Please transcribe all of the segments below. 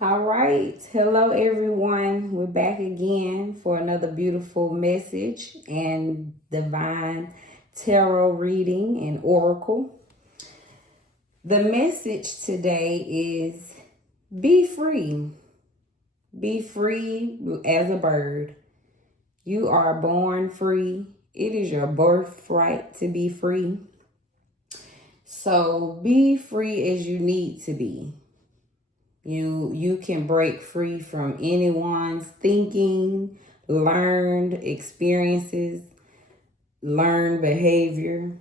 All right. Hello, everyone. We're back again for another beautiful message and divine tarot reading and oracle. The message today is be free. Be free as a bird. You are born free. It is your birthright to be free. So be free as you need to be. You can break free from anyone's thinking, learned experiences, learned behavior,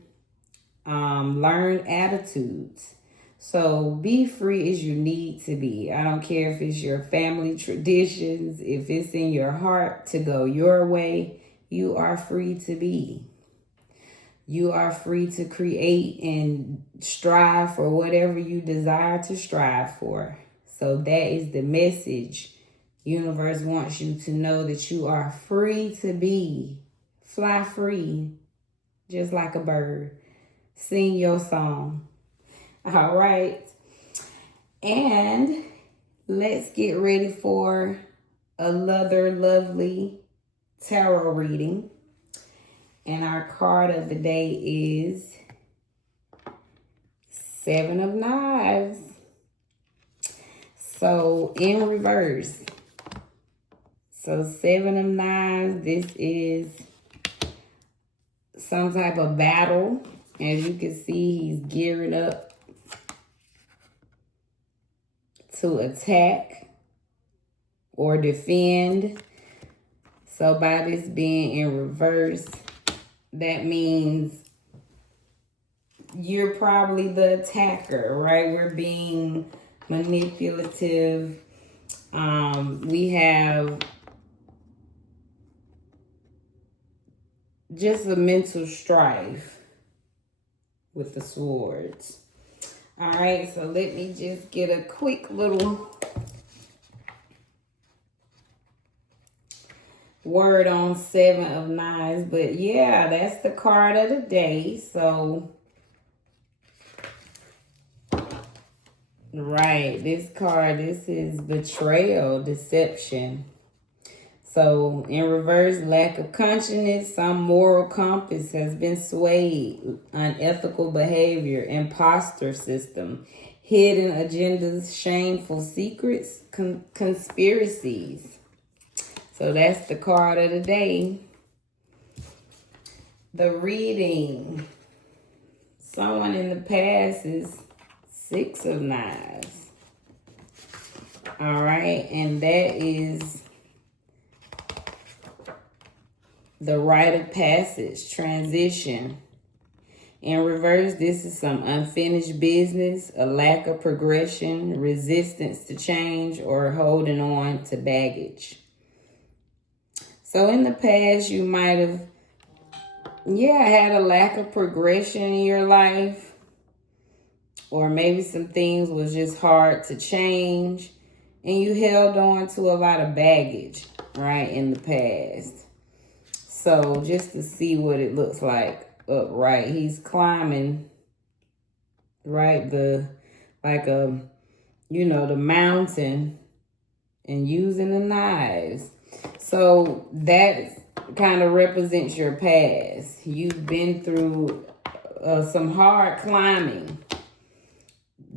learned attitudes. So be free as you need to be. I don't care if it's your family traditions, if it's in your heart to go your way, you are free to be. You are free to create and strive for whatever you desire to strive for. So that is the message. Universe wants you to know that you are free to be. Fly free, just like a bird. Sing your song. All right. And let's get ready for another lovely tarot reading. And our card of the day is Seven of Knives. So in reverse. So Seven of Knives, this is some type of battle. As you can see, he's gearing up to attack or defend. So by this being in reverse, that means you're probably the attacker, right? We're being manipulative. We have just a mental strife with the swords. All right, so let me just get a quick little word on Seven of Knives. But yeah, that's the card of the day. So right, this card, this is betrayal, deception. So in reverse, lack of consciousness, some moral compass has been swayed, unethical behavior, imposter system, hidden agendas, shameful secrets, conspiracies. So that's the card of the day. The reading. Someone in the past is Six of Knives. All right, and that is the rite of passage, transition. In reverse, this is some unfinished business, a lack of progression, resistance to change, or holding on to baggage. So in the past, you might have, had a lack of progression in your life. Or maybe some things was just hard to change. And you held on to a lot of baggage, right, in the past. So just to see what it looks like upright, he's climbing, right, the mountain and using the knives. So that kind of represents your past. You've been through some hard climbing,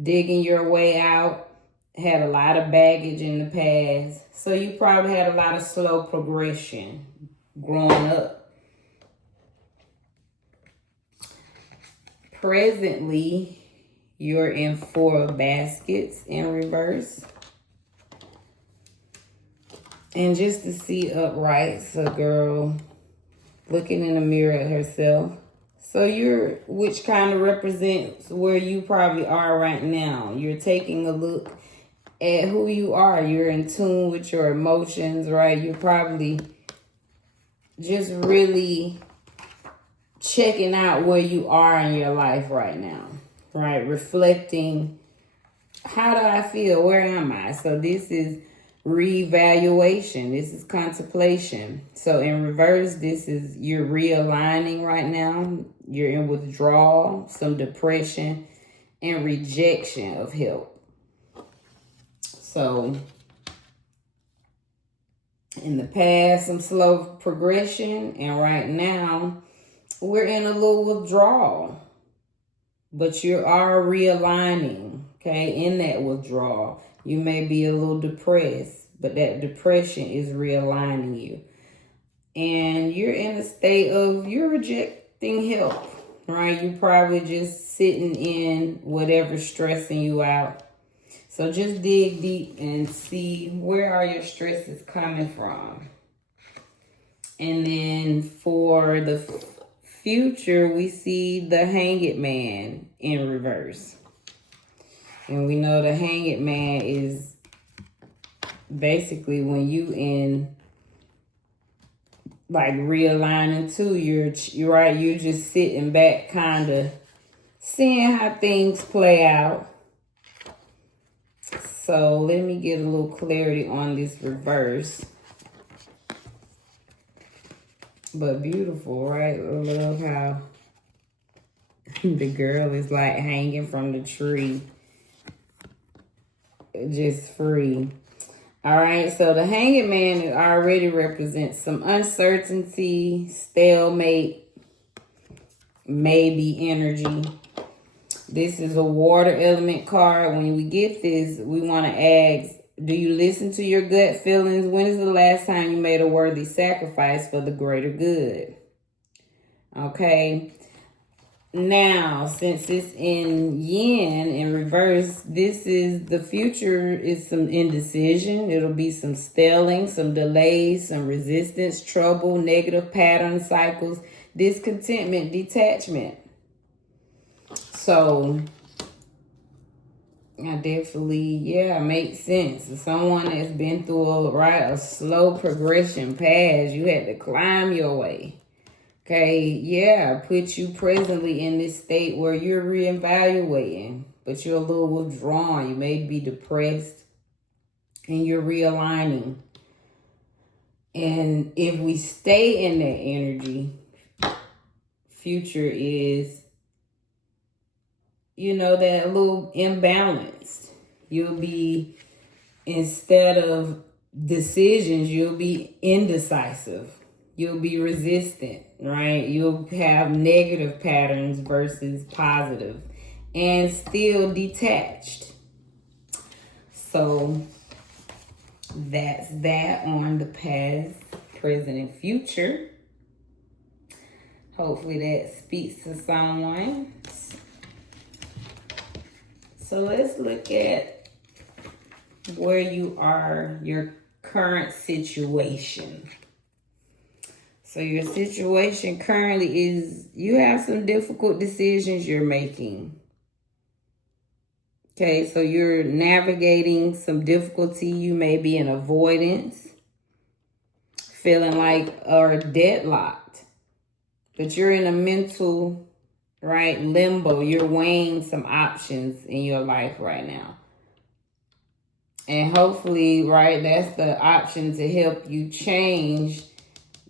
digging your way out, had a lot of baggage in the past. So you probably had a lot of slow progression growing up. Presently, you're in Four of Baskets in reverse. And just to see upright, so girl looking in the mirror at herself. So which kind of represents where you probably are right now. You're taking a look at who you are. You're in tune with your emotions, right? You're probably just really checking out where you are in your life right now, right? Reflecting, how do I feel? Where am I? So this is reevaluation. This is contemplation. So in reverse, this is you're realigning right now. You're in withdrawal, some depression, and rejection of help. So in the past, some slow progression, and right now we're in a little withdrawal. But you are realigning, okay, in that withdrawal. You may be a little depressed, but that depression is realigning you. And you're in a state of, you're rejecting help, right? You're probably just sitting in whatever's stressing you out. So just dig deep and see, where are your stresses coming from? And then for the future, we see the Hanged Man in reverse. And we know the Hanged Man is basically when you in like realigning too, you're right, you're just sitting back, kind of seeing how things play out. So let me get a little clarity on this reverse. But beautiful, right? I love how the girl is like hanging from the tree, just free. All right, so the Hanged Man already represents some uncertainty, stalemate, maybe energy. This is a water element card. When we get this, we want to ask, do you listen to your gut feelings? When is the last time you made a worthy sacrifice for the greater good? Okay. Now, since it's in yin in reverse, this is the future is some indecision. It'll be some stalling, some delays, some resistance, trouble, negative pattern cycles, discontentment, detachment. So I definitely, makes sense. Someone that's been through a slow progression past, you had to climb your way. Okay, put you presently in this state where you're reevaluating, but you're a little withdrawn. You may be depressed and you're realigning. And if we stay in that energy, future is, that a little imbalanced. You'll be, instead of decisions, you'll be indecisive. You'll be resistant, right? You'll have negative patterns versus positive, and still detached. So that's that on the past, present, and future. Hopefully that speaks to someone. So let's look at where you are, your current situation. So your situation currently is, you have some difficult decisions you're making. Okay, so you're navigating some difficulty. You may be in avoidance, feeling like or deadlocked, but you're in a mental, right, limbo. You're weighing some options in your life right now. And hopefully, right, that's the option to help you change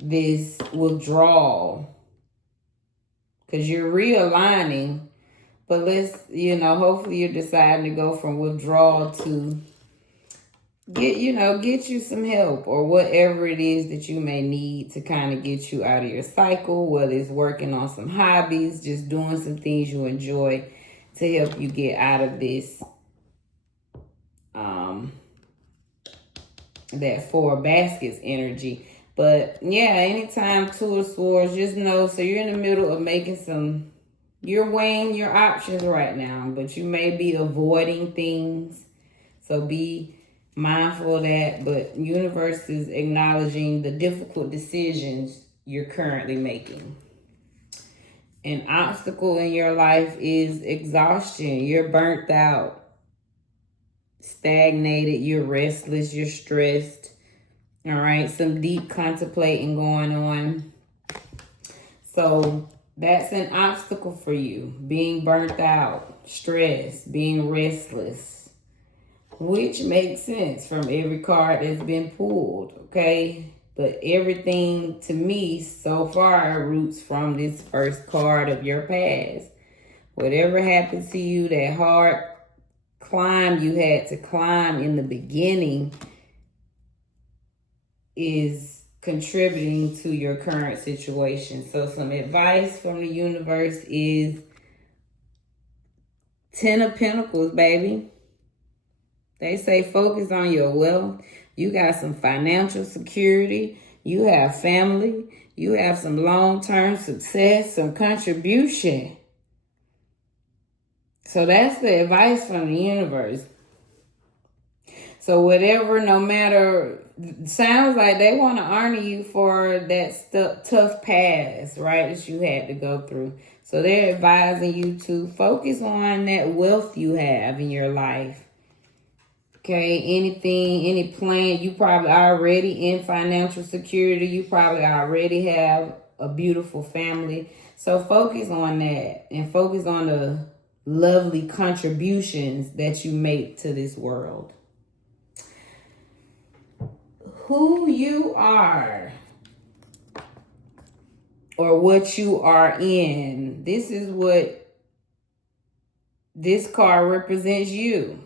this withdrawal, because you're realigning, but hopefully you're deciding to go from withdrawal to get you some help, or whatever it is that you may need to kind of get you out of your cycle, whether it's working on some hobbies, just doing some things you enjoy to help you get out of this, that Four of Baskets energy. But anytime Two of Swords, just know, so you're in the middle of making you're weighing your options right now, but you may be avoiding things. So be mindful of that. But universe is acknowledging the difficult decisions you're currently making. An obstacle in your life is exhaustion. You're burnt out, stagnated, you're restless, you're stressed. All right, some deep contemplating going on. So that's an obstacle for you. Being burnt out, stressed, being restless, which makes sense from every card that's been pulled, okay? But everything to me so far roots from this first card of your past. Whatever happened to you, that hard climb you had to climb in the beginning is contributing to your current situation. So some advice from the universe is 10 of Pentacles, baby. They say focus on your wealth. You got some financial security. You have family. You have some long-term success, some contribution. So that's the advice from the universe. So whatever, no matter, sounds like they want to honor you for that tough past, right, that you had to go through. So they're advising you to focus on that wealth you have in your life. Okay, any plan, you probably already in financial security. You probably already have a beautiful family. So focus on that and focus on the lovely contributions that you make to this world. Who you are or what you are in. This is what this card represents you.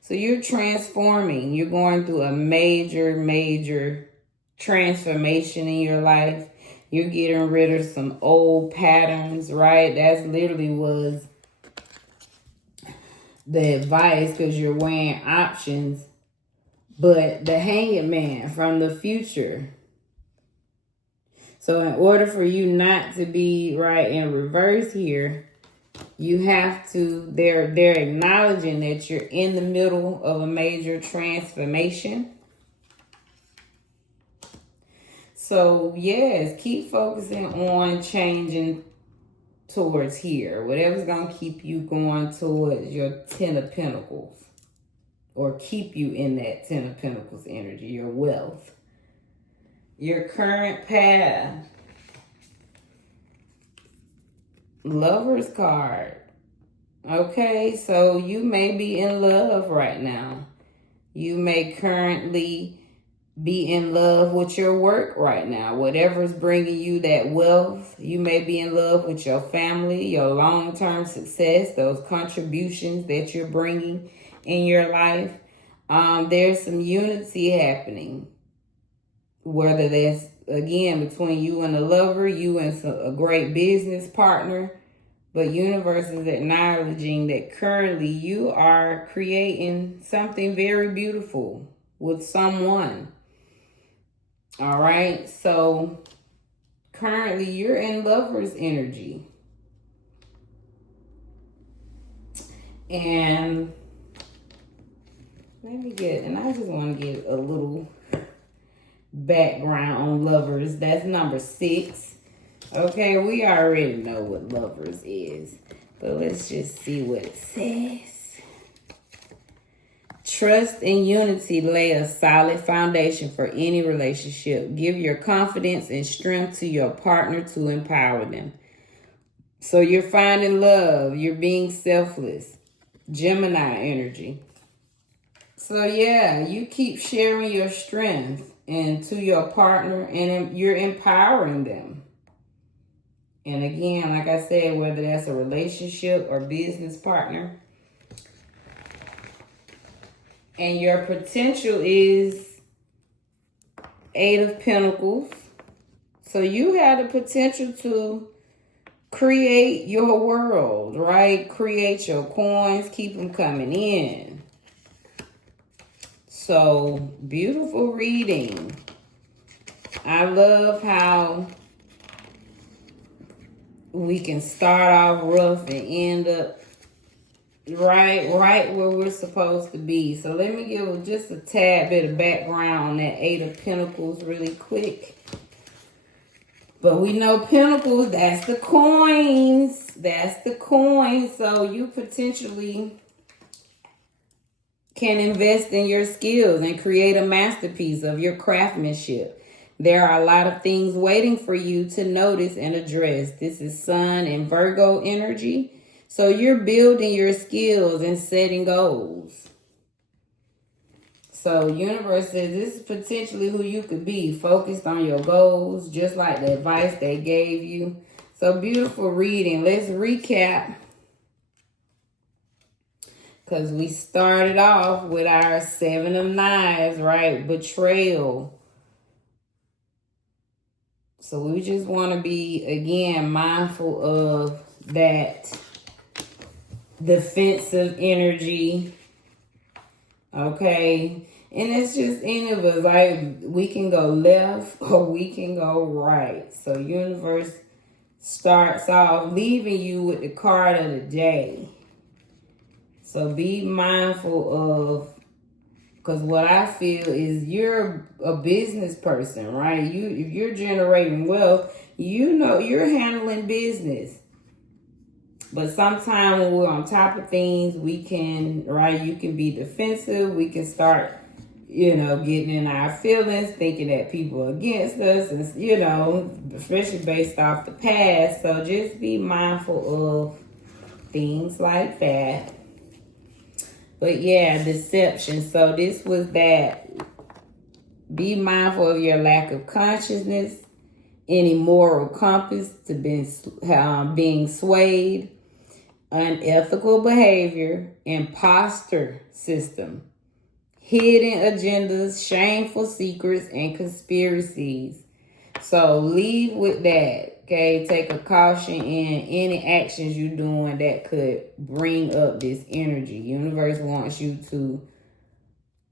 So you're transforming. You're going through a major transformation in your life. You're getting rid of some old patterns, right? That's literally was the advice, because you're weighing options. But the Hanged Man from the future. So in order for you not to be right in reverse here, you have to, they're acknowledging that you're in the middle of a major transformation. So yes, keep focusing on changing towards here. Whatever's going to keep you going towards your 10 of Pentacles. Or keep you in that 10 of Pentacles energy, your wealth. Your current path. Lover's card. Okay, so you may be in love right now. You may currently be in love with your work right now. Whatever's bringing you that wealth. You may be in love with your family, your long-term success, those contributions that you're bringing in your life. There's some unity happening. Whether that's, again, between you and a lover, you and a great business partner. But universe is acknowledging that currently you are creating something very beautiful with someone. All right. So currently you're in lover's energy. And I just want to get a little background on lovers. That's number 6. Okay, we already know what lovers is. But let's just see what it says. Trust and unity lay a solid foundation for any relationship. Give your confidence and strength to your partner to empower them. So you're finding love. You're being selfless. Gemini energy. So yeah, you keep sharing your strength and to your partner, and you're empowering them. And again, like I said, whether that's a relationship or business partner. And your potential is 8 of Pentacles. So you have the potential to create your world, right? Create your coins, keep them coming in. So, beautiful reading. I love how we can start off rough and end up right where we're supposed to be. So let me give just a tad bit of background on that 8 of Pentacles really quick. But we know Pentacles, that's the coins. That's the coins. So you potentially can invest in your skills and create a masterpiece of your craftsmanship. There are a lot of things waiting for you to notice and address. This is Sun and Virgo energy. So you're building your skills and setting goals. So universe says this is potentially who you could be. Focused on your goals, just like the advice they gave you. So beautiful reading. Let's recap. Because we started off with our 7 of Knives, right? Betrayal. So we just want to be, again, mindful of that defensive energy. Okay? And it's just any of us. Like, we can go left or we can go right. So universe starts off leaving you with the card of the day. So be mindful of, because what I feel is you're a business person, right? If you're generating wealth, you know you're handling business. But sometimes when we're on top of things, we can, right? You can be defensive. We can start, getting in our feelings, thinking that people are against us, and, especially based off the past. So just be mindful of things like that. But yeah, deception. So this was that. Be mindful of your lack of consciousness, any moral compass to being swayed, unethical behavior, imposter system, hidden agendas, shameful secrets, and conspiracies. So leave with that. Okay, take a caution in any actions you're doing that could bring up this energy. Universe wants you to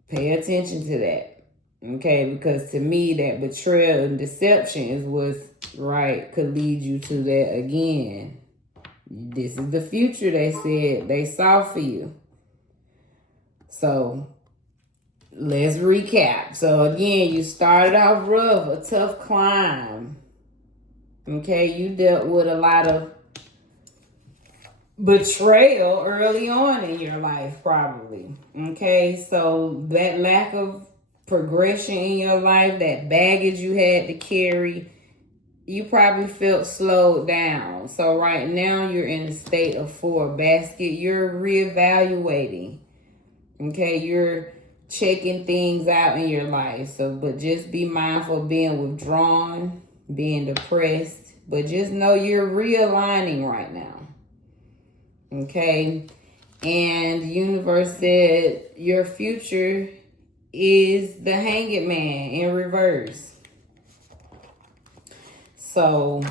pay attention to that. Okay, because to me, that betrayal and deception is what's right, could lead you to that again. This is the future they said they saw for you. So let's recap. So again, you started off rough, a tough climb. Okay, you dealt with a lot of betrayal early on in your life, probably. Okay, so that lack of progression in your life, that baggage you had to carry, you probably felt slowed down. So right now you're in a state of 4 basket. You're reevaluating. Okay, you're checking things out in your life. So, but just be mindful of being withdrawn, being depressed, but just know you're realigning right now. Okay, and the universe said your future is the Hanged Man in reverse. So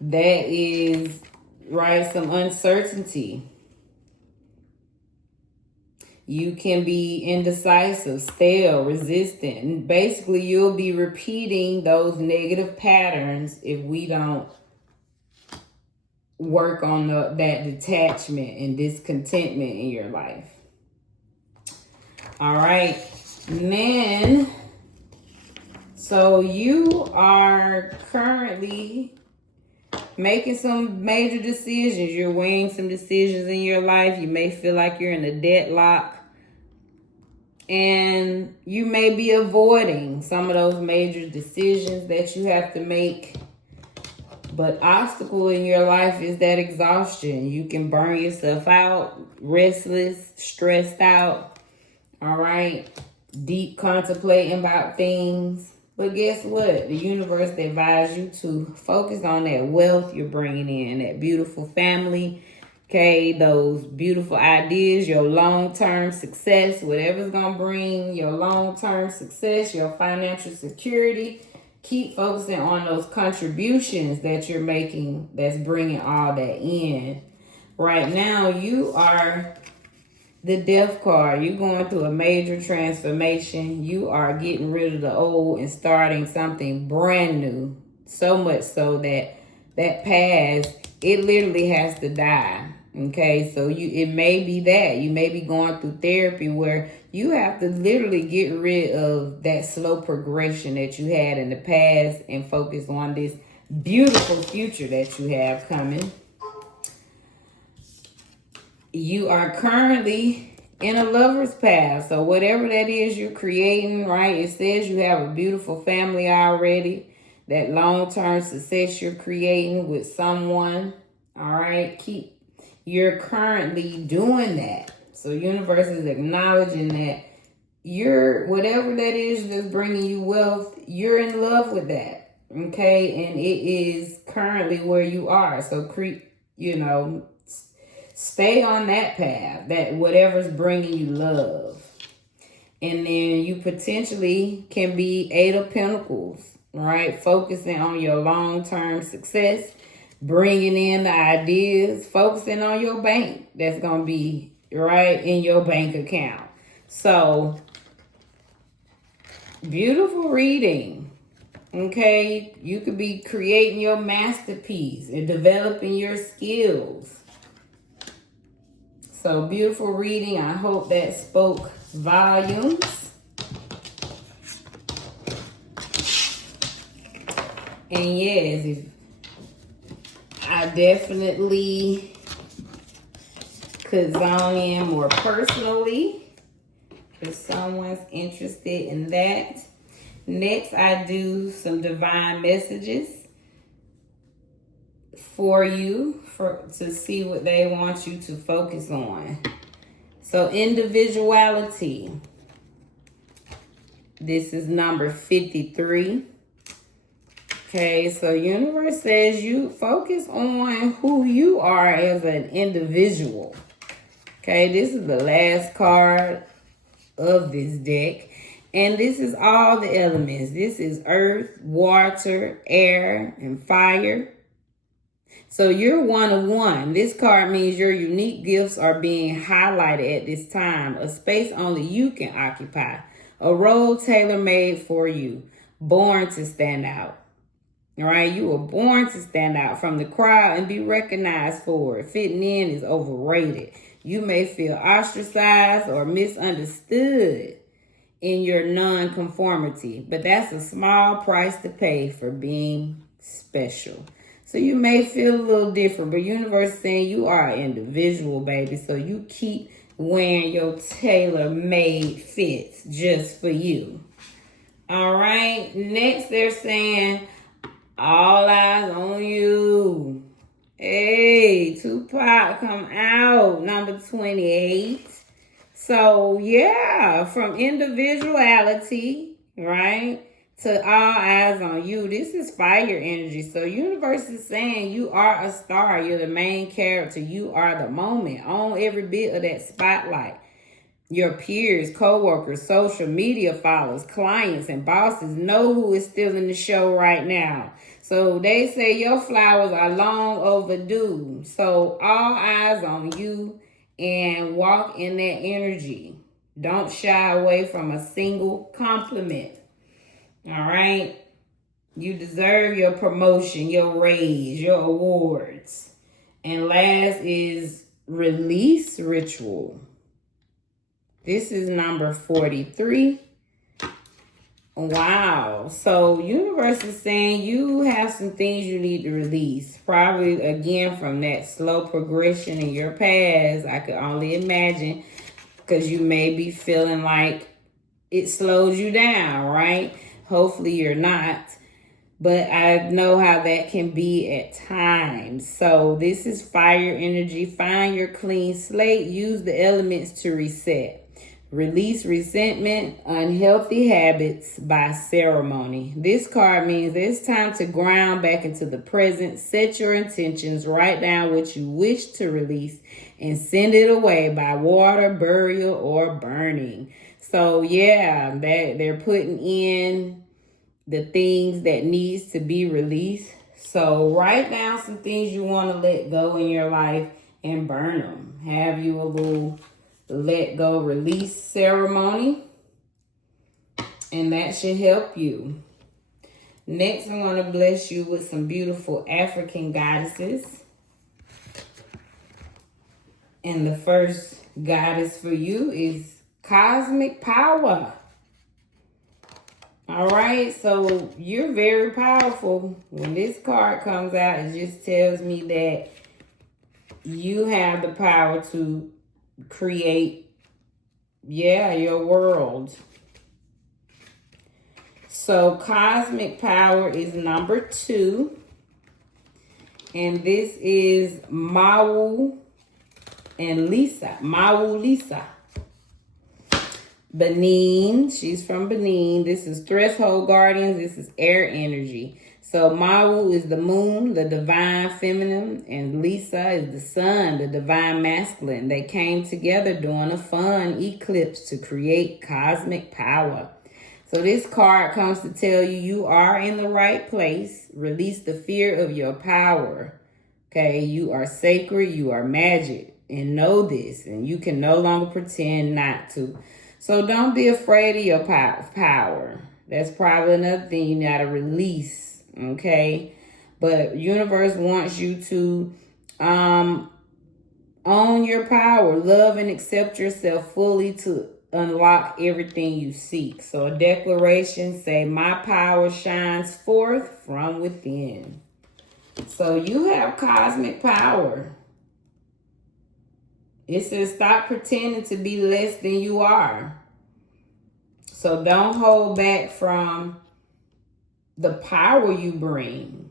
that is, right, some uncertainty. You can be indecisive, stale, resistant. And basically, you'll be repeating those negative patterns if we don't work on that detachment and discontentment in your life. All right. Then, so you are currently making some major decisions. You're weighing some decisions in your life. You may feel like you're in a deadlock. And you may be avoiding some of those major decisions that you have to make. But obstacle in your life is that exhaustion. You can burn yourself out, restless, stressed out, all right? Deep contemplating about things. But guess what? The universe advised you to focus on that wealth you're bringing in, that beautiful family, okay, those beautiful ideas, your long-term success, whatever's going to bring your long-term success, your financial security. Keep focusing on those contributions that you're making that's bringing all that in. Right now, you are the Death card. You're going through a major transformation. You are getting rid of the old and starting something brand new. So much so that past, it literally has to die. Okay, so it may be that you may be going through therapy where you have to literally get rid of that slow progression that you had in the past and focus on this beautiful future that you have coming. You are currently in a lover's path. So whatever that is you're creating, right? It says you have a beautiful family already. That long-term success you're creating with someone. All right. You're currently doing that. So universe is acknowledging that whatever that is that's bringing you wealth, you're in love with that. Okay. And it is currently where you are. So, Stay on that path, that whatever's bringing you love. And then you potentially can be 8 of Pentacles, right? Focusing on your long-term success, bringing in the ideas, focusing on your bank that's going to be right in your bank account. So, beautiful reading. Okay, you could be creating your masterpiece and developing your skills. So, beautiful reading. I hope that spoke volumes. And yes, I definitely could zone in more personally if someone's interested in that. Next, I do some divine messages for you to see what they want you to focus on. So, individuality. This is number 53. Okay, so universe says you focus on who you are as an individual. Okay, this is the last card of this deck. And this is all the elements. This is earth, water, air, and fire. So you're one of one. This card means your unique gifts are being highlighted at this time. A space only you can occupy. A role tailor-made for you. Born to stand out. All right, you were born to stand out from the crowd and be recognized for it. Fitting in is overrated. You may feel ostracized or misunderstood in your non-conformity, but that's a small price to pay for being special. So you may feel a little different, but universe is saying you are an individual, baby. So you keep wearing your tailor-made fits just for you. All right, next they're saying all eyes on you. Hey, Tupac come out, number 28. So, yeah, from individuality, right, to all eyes on you. This is fire energy. So, universe is saying you are a star. You're the main character. You are the moment. Own every bit of that spotlight. Your peers, co-workers, social media followers, clients, and bosses know who is still in the show right now. So they say your flowers are long overdue. So all eyes on you and walk in that energy. Don't shy away from a single compliment. All right? You deserve your promotion, your raise, your awards. And last is release ritual. This is number 43. Wow. So universe is saying you have some things you need to release. Probably, again, from that slow progression in your past. I could only imagine, because you may be feeling like it slows you down, right? Hopefully you're not. But I know how that can be at times. So this is fire energy. Find your clean slate. Use the elements to reset. Release resentment, unhealthy habits by ceremony. This card means it's time to ground back into the present. Set your intentions. Write down what you wish to release and send it away by water, burial, or burning. So yeah, they're putting in the things that needs to be released. So write down some things you want to let go in your life and burn them. Have you a little let go release ceremony, and that should help you. Next, I want to bless you with some beautiful African goddesses. And the first goddess for you is cosmic power. All right, so you're very powerful. When this card comes out, it just tells me that you have the power to create, your world. So cosmic power is number 2. And this is Mawu Lisa. Benin. She's from Benin. This is Threshold Guardians. This is air energy. So Mawu is the moon, the divine feminine, and Lisa is the sun, the divine masculine. They came together during a fun eclipse to create cosmic power. So this card comes to tell you you are in the right place. Release the fear of your power. Okay, you are sacred, you are magic, and know this, and you can no longer pretend not to. So don't be afraid of your power. That's probably another thing you got to release, okay? But universe wants you to own your power, love and accept yourself fully to unlock everything you seek. So a declaration say, my power shines forth from within. So you have cosmic power. It says stop pretending to be less than you are. So don't hold back from the power you bring.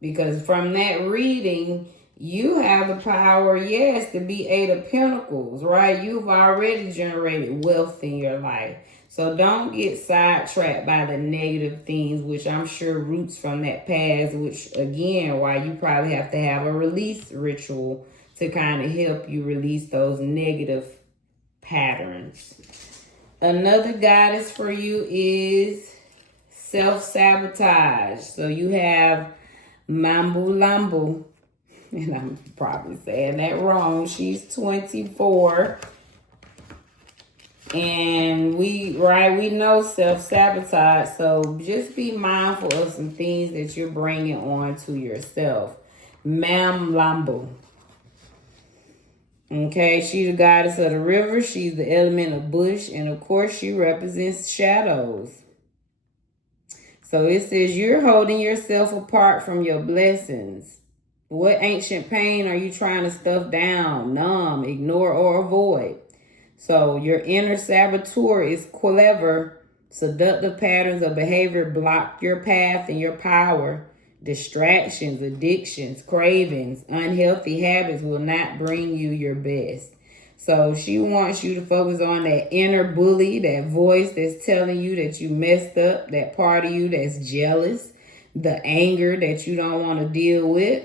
Because from that reading, you have the power, yes, to be Eight of Pentacles, right? You've already generated wealth in your life. So don't get sidetracked by the negative things, which I'm sure roots from that past, which, again, why you probably have to have a release ritual to kind of help you release those negative patterns. Another goddess for you is self-sabotage. So you have Mambu Lambu, and I'm probably saying that wrong. She's 24. And we know self-sabotage. So just be mindful of some things that you're bringing on to yourself. Mam Lambu. Okay, she's the goddess of the river. She's the element of bush. And of course, she represents shadows. So it says you're holding yourself apart from your blessings. What ancient pain are you trying to stuff down, numb, ignore, or avoid? So your inner saboteur is clever. Seductive patterns of behavior block your path and your power. Distractions, addictions, cravings, unhealthy habits will not bring you your best. So she wants you to focus on that inner bully, that voice that's telling you that you messed up, that part of you that's jealous, the anger that you don't want to deal with,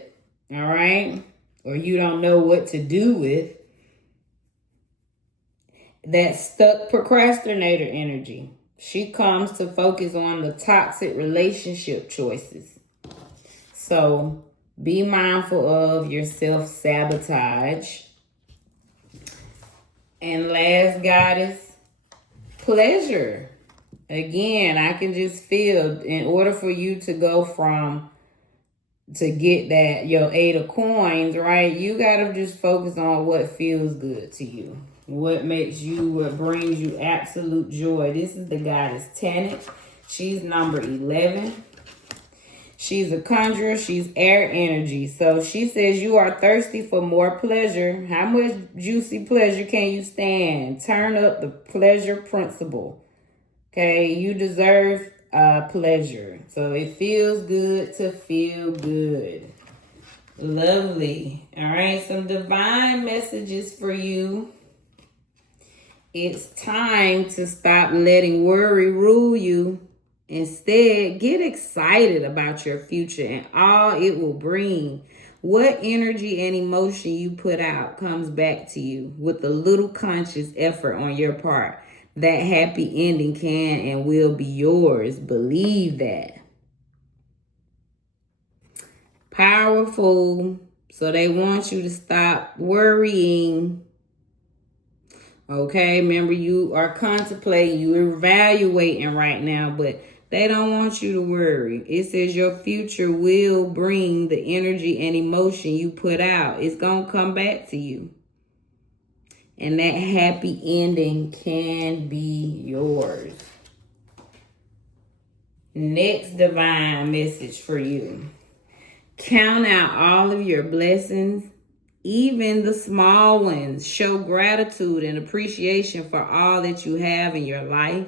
all right? Or you don't know what to do with. That stuck procrastinator energy. She comes to focus on the toxic relationship choices. So be mindful of your self-sabotage. And last goddess, pleasure. Again, I can just feel in order for you to go to get that, your 8 of coins, right? You got to just focus on what feels good to you. What brings you absolute joy. This is the goddess Tanit. She's number 11. She's a conjurer. She's air energy. So she says you are thirsty for more pleasure. How much juicy pleasure can you stand? Turn up the pleasure principle. Okay, you deserve pleasure. So it feels good to feel good. Lovely. All right, some divine messages for you. It's time to stop letting worry rule you. Instead, get excited about your future and all it will bring. What energy and emotion you put out comes back to you with a little conscious effort on your part. That happy ending can and will be yours. Believe that. Powerful. So they want you to stop worrying. Okay, remember you are contemplating, you're evaluating right now, but they don't want you to worry. It says your future will bring the energy and emotion you put out. It's going to come back to you. And that happy ending can be yours. Next divine message for you. Count out all of your blessings, even the small ones. Show gratitude and appreciation for all that you have in your life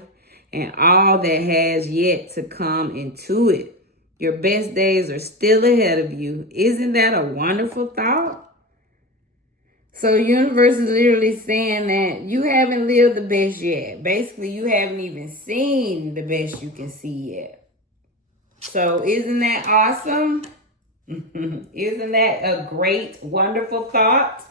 and all that has yet to come into it. Your best days are still ahead of you. Isn't that a wonderful thought? So the universe is literally saying that you haven't lived the best yet. Basically, you haven't even seen the best you can see yet. So isn't that awesome? Isn't that a great, wonderful thought?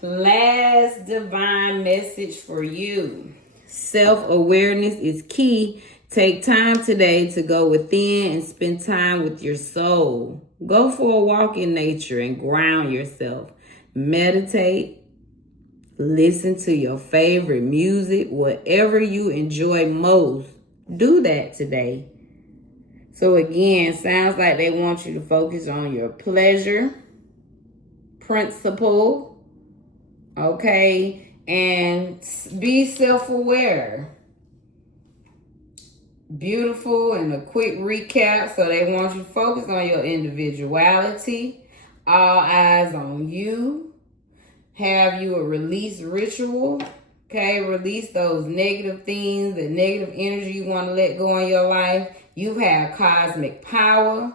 Last divine message for you. Self-awareness is key. Take time today to go within and spend time with your soul. Go for a walk in nature and ground yourself. Meditate. Listen to your favorite music, whatever you enjoy most. Do that today. So again, sounds like they want you to focus on your pleasure, principle, okay, and be self-aware. Beautiful, and a quick recap. So they want you to focus on your individuality, all eyes on you. Have you a release ritual. Okay, release those negative things, the negative energy you want to let go in your life. You have cosmic power.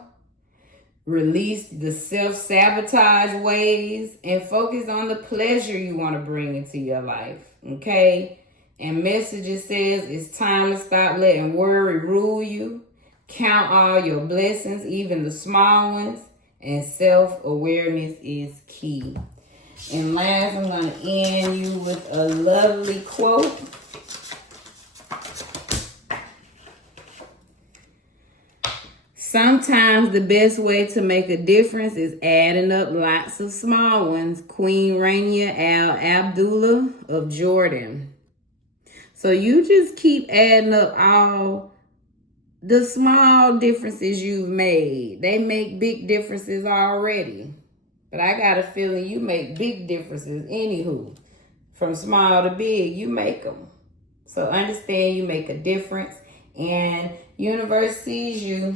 Release the self-sabotage ways and focus on the pleasure you want to bring into your life. Okay, and messages says it's time to stop letting worry rule you. Count all your blessings, even the small ones, and self-awareness is key. And last, I'm going to end you with a lovely quote. Sometimes the best way to make a difference is adding up lots of small ones. Queen Rania Al Abdullah of Jordan. So you just keep adding up all the small differences you've made. They make big differences already. But I got a feeling you make big differences anywho. From small to big, you make them. So understand you make a difference. And universe sees you.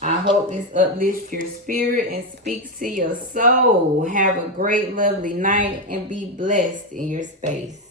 I hope this uplifts your spirit and speaks to your soul. Have a great, lovely night and be blessed in your space.